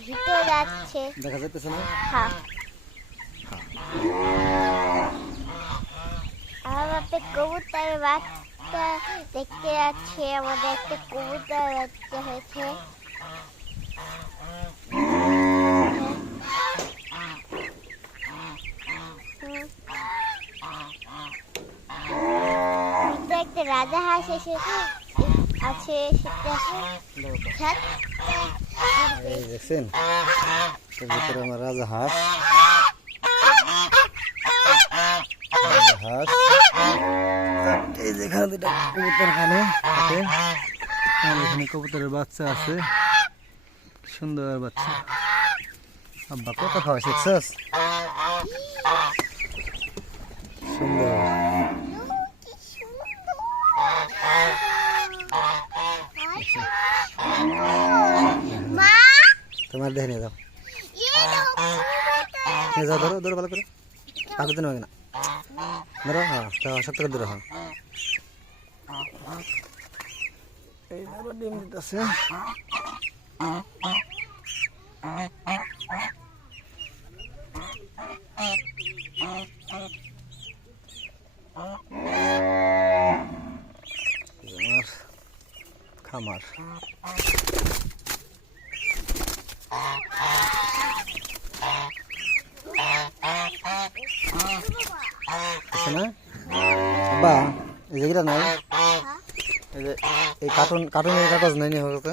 ভিতরে যাচ্ছে দেখা যাইতেছে না? হ্যাঁ আমাদের কবুতরের বাচ্চা দেখতে যাচ্ছে আমাদের একটা কবুতর বাচ্চা হয়েছে একটা রাজা হাঁস এসে আছে সেটা এই দেখছেন এর ভিতরে আমার রাজা হাঁস হাঁস এই যেখানে দুটা কবুতর খানে আছে আর এখানে কবুতরের বাচ্চা আছে সুন্দর বাচ্চা আব্বা কত খাওয়া শিখছস সুন্দর মা তোমার দেখে নিয়ে যাও নিয়ে যাও ধরো ধরো ভালো করে কাকু দিন না ধরো হ্যাঁ শক্ত করে ধরো হ্যাঁ এই আবার ডিম দিতেছে খামার আছে না বা এই যেগুলা নাই এই যে এই কার্টুনের কাগজ নাই নি হতে